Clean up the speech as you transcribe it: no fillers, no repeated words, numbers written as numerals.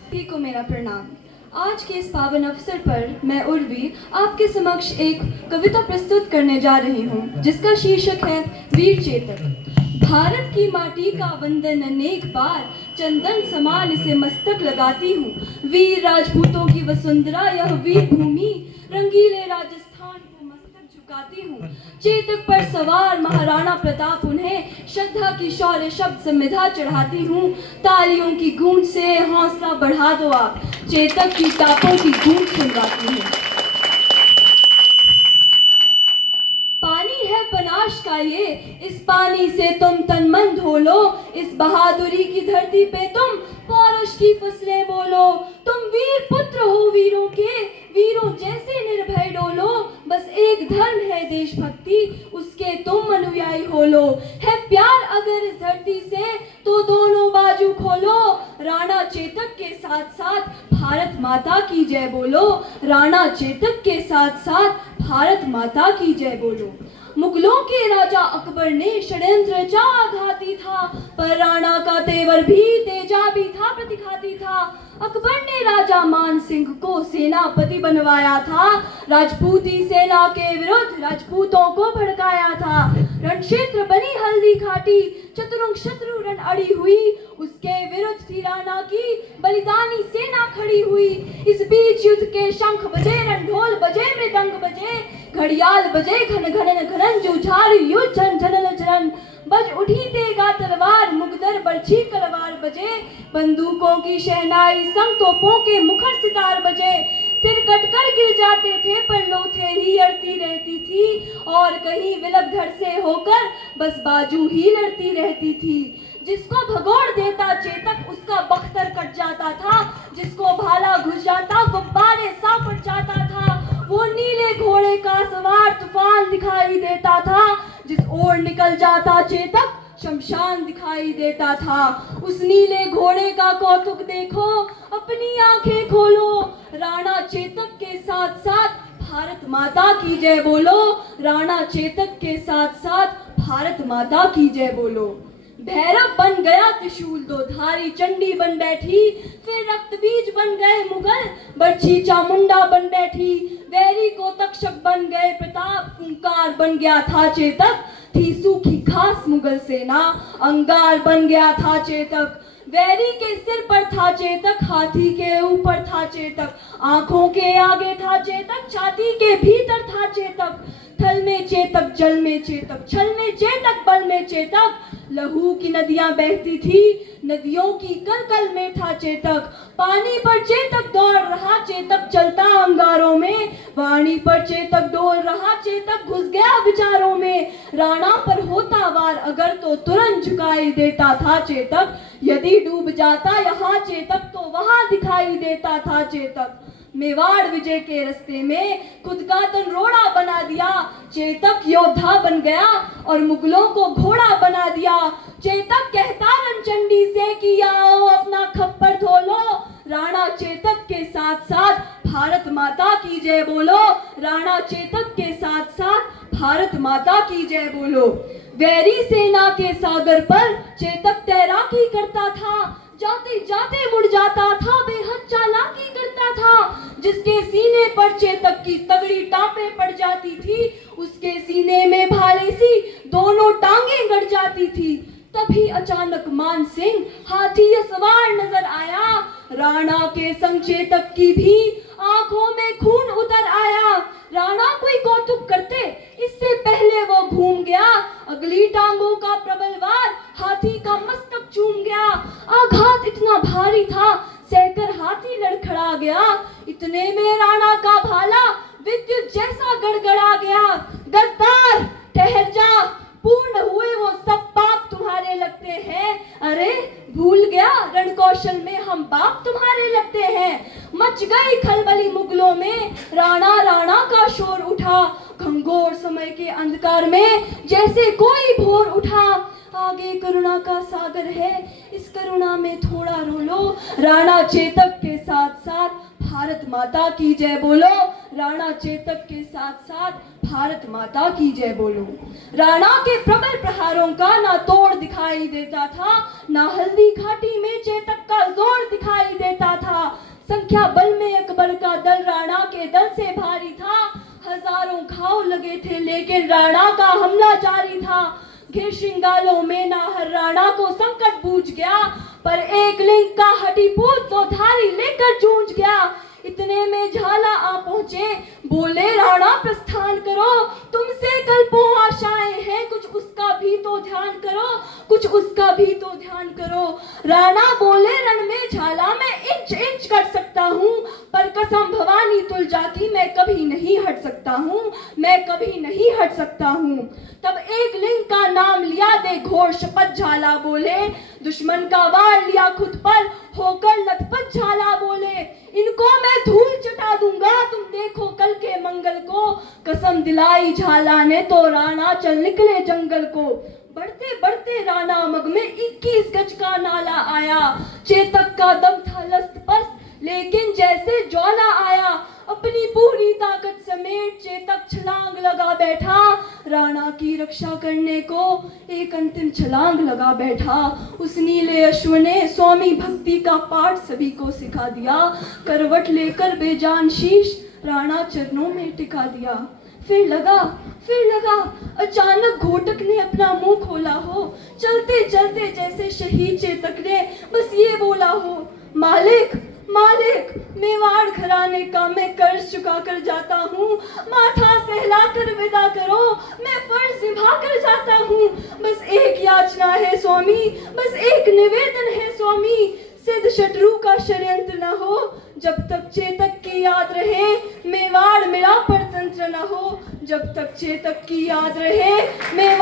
सभी को मेरा प्रणाम। आज के इस पावन अवसर पर मैं उर्वी आपके समक्ष एक कविता प्रस्तुत करने जा रही हूँ, जिसका शीर्षक है वीर चेतक। भारत की माटी का वंदन अनेक बार, चंदन समान इसे मस्तक लगाती हूँ। वीर राजपूतों की वसुंधरा यह वीर भूमि, रंगीले राजस्थान को मस्तक झुकाती हूँ। चेतक पर सवार महाराणा प्रताप उन्हें श्रद्धा की शौर्य शब्द संविधा चढ़ाती हूँ। तालियों की गूंज से हौसला बढ़ा दो आप, चेतक की तापों की गूंज सुनवाती हूँ। पानी है पनाश का ये, इस पानी से तुम तन मन धो लो। इस बहादुरी की धरती पे तुम पौरुष की फसलें बोलो। तुम वीर पुत्र हो वीरों के, वीरों जैसे निर्भय डोलो। बस एक धर्म है देशभक्ति, उसके तुम अनुयायी हो लो। है प्यार अगर इस धरती से तो दोनों बाजू खोलो। राणा चेतक के साथ साथ भारत माता की जय बोलो। राणा चेतक के साथ साथ भारत माता की जय बोलो। मुगलों के राजा अकबर ने षड्यंत्र चाघाती था, पर राणा का तेवर भी तेजाबी था, प्रतिघाती था। अकबर ने राजा मान सिंह को सेनापति बनवाया था, राजपूती सेना के विरुद्ध राजपूतों को भड़काया था। रण क्षेत्र बनी हल्दी घाटी, चतुरंग शत्रु रण अड़ी हुई। उसके विरुद्ध थी राणा की बलिदानी सेना खड़ी हुई। इस बीच युद्ध के शंख बजे, रण ढोल बजे, मृदंग बजे, घड़ियाल बजे, घन घन घनन जुझार युद्ध झन झनन झनन। बज उठी तेगा तलवार, मुगदर बरछी कलवार बजे। बंदूकों की शहनाई संग तोपों के मुखर सितार बजे। सिर कटकर गिर जाते थे पर लोथे ही अड़ती रहती थी, और कहीं विलग धड़ से होकर बस बाजू ही लड़ती रहती थी। जिसको भगोड़ देता चेतक उसका बख्तर कट जाता था, जिसको भाला घुस जाता गुब्बारे सा फट जाता था। वो नीले घोड़े का सवार तूफान दिखाई देता था, जिस ओर निकल जाता चेतक शमशान दिखाई देता था। उस नीले घोड़े का कौतुक देखो, अपनी आंखें खोलो। राणा चेतक के साथ साथ भारत माता की जय बोलो। राणा चेतक के साथ साथ भारत माता की जय बोलो। भैरव बन गया त्रिशूल दो धारी, चंडी बन बैठी। फिर रक्त बीज बन गए मुगल, बरछी चामुंडा बन बैठी। वैरी को तक्षक बन गए प्रताप, फूंकार बन गया था चेतक। थी सूखी घास मुगल सेना, अंगार बन गया था चेतक। वैरी के सिर पर था चेतक, हाथी के ऊपर था चेतक। आंखों के आगे था चेतक, छाती के भीतर था चेतक। थल में चेतक, जल में चेतक, छल में चेतक, बल में चेतक। लहू की नदियां बहती थी, नदियों की कलकल में था चेतक। पानी पर चेतक दौड़ रहा, चेतक चलता अंगारों में। वाणी पर चेतक डोल रहा, चेतक घुस गया विचारों में। राणा पर होता वार अगर तो तुरंत झुकाई देता था चेतक। यदि डूब जाता यहाँ चेतक तो वहां दिखाई देता था चेतक। मेवाड़ विजय के रास्ते में खुद का तन रोड़ा बना दिया, चेतक योद्धा बन गया और मुगलों को घोड़ा बना दिया। चेतक कहता रणचंडी से कि आओ अपना खप्पर धो लो। राणा चेतक के साथ साथ भारत माता की जय बोलो। राणा चेतक के साथ साथ भारत माता की जय बोलो। वैरी सेना के सागर पर चेतक तैराकी करता था, जाते जाते मुड़ जाता था, बेहद चालाकी करता था। जिसके सीने पर चेतक की तगड़ी टापे पड़ जाती थी, उसके सीने में भाले सी दोनों टांगे गड़ जाती थी। तभी अचानक मान सिंह हाथी सवार नजर आया। राणा के संग चेतक की भी आंखों में खून उतर आया। राणा कोई कौतुक करते इससे पहले वो घूम गया। अगली टांगों का प्रबल वार हाथी का मस्तक चूम गया। आघात इतना भारी था, सहकर हाथी लड़खड़ा गया। इतने में राणा का भाला विद्युत जैसा गड़गड़ा गया। गद्दार ठहर जा, पूर्ण हुए वो सब पाप तुम्हारे लगते हैं। अरे भूल गया रण कौशल में हम बाप तुम्हारे लगते हैं। मच गई खलबली मुगलों में, राणा राणा का शोर उठा। घंघोर समय के अंधकार में जैसे कोई भोर उठा। आगे करुणा का सागर है, इस करुणा में थोड़ा रो लो। राणा चेतक के साथ साथ भारत माता की जय बोलो। राणा चेतक के साथ साथ भारत माता की जय बोलो। राणा के प्रबल प्रहारों का ना तोड़ दिखाई देता था, ना हल्दी घाटी में चेतक का जोर दिखाई देता था। संख्या बल में अकबर का दल राणा के दल से भारी था। हजारों घाव लगे थे लेकिन राणा का हमला जारी था। घिर श्रृंगालों में नाहर राणा को संकट बूझ गया, पर एक लिंग का हठीपूत तो धारी लेकर जूझ गया। इतने में झाला आ पहुंचे, बोले राणा प्रस्थान करो, तुमसे कल्पों आशाएं हैं, कुछ उसका भी तो ध्यान करो, कुछ उसका भी तो ध्यान करो। राणा बोले रण में झाला मैं इंच इंच कर सकता हूँ, पर कसम भवानी तुल जाती मैं कभी नहीं हट सकता हूँ, मैं कभी नहीं हट सकता हूँ। तब एक लिंग का नाम लिया दे घोर शपथ झाला बोले, दुश्मन का वार लिया खुद पर होकर लथपथ झाला बोले, इनको मैं धूल चटा दूंगा तुम देखो कल के मंगल को। कसम दिलाई झाला ने तो राणा चल निकले जंगल को। बढ़ते बढ़ते राणा मग में 21 गज का नाला आया। चेतक का दम था लस्त पस्त लेकिन जैसे ज्वाला आया। अपनी पूरी ताकत समेत चेतक छलांग लगा बैठा। राणा की रक्षा करने को एक अंतिम छलांग लगा बैठा। उस नीले अश्व ने स्वामी भक्ति का पाठ सभी को सिखा दिया। करवट लेकर बेजान शीश राणा चरणों में टिका दिया। फिर लगा अचानक घोटक ने अपना मुंह खोला हो। चलते चलते जैसे शहीद चेतक ने बस ये बोला हो, मालिक मालिक मेवाड़ घराने का मैं कर्ज चुका कर जाता हूँ, माथा सहला कर विदा करो, मैं फर्ज निभा कर जाता हूँ। बस एक याचना है स्वामी, बस एक निवेदन है स्वामी, सिद्ध शत्रु का षड्यंत्र न हो, जब तक चेतक की याद रहे मेवाड़ मेरा परतंत्र न हो, जब तक चेतक की याद रहे मेवाड़